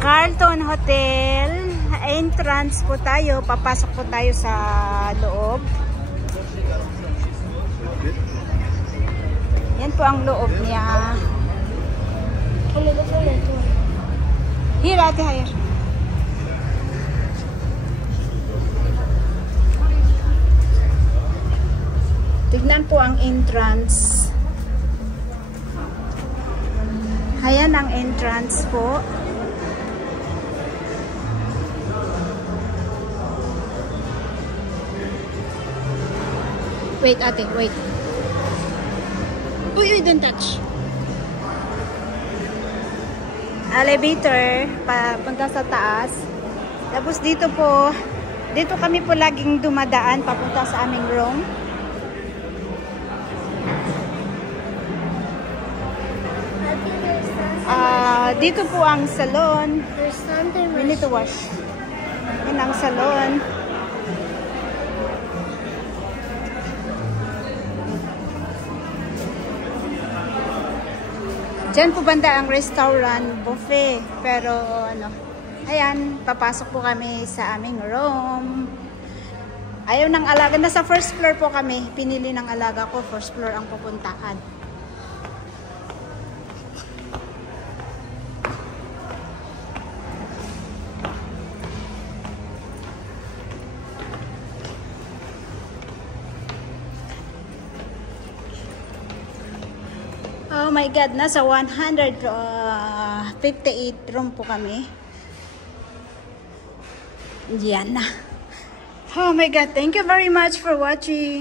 Carlton Hotel. Entrance po tayo. Papasok po tayo sa loob. Yan po ang loob niya. Here, ate, here. Tignan po ang entrance. Ayan ang entrance po. Wait, ate, wait. Uy, don't touch. Elevator, papunta sa taas. Tapos dito po, dito kami po laging dumadaan papunta sa aming room. Dito po ang salon. We need to wash. Yan ang salon. Diyan po banda ang restaurant, buffet. Pero ano, ayan, papasok po kami sa aming room. Ayaw ng alaga. Nasa first floor po kami. Pinili ng alaga ko, first floor ang pupuntahan. Oh my God, nasa 158 room po kami. Yan na. Oh my God, thank you very much for watching.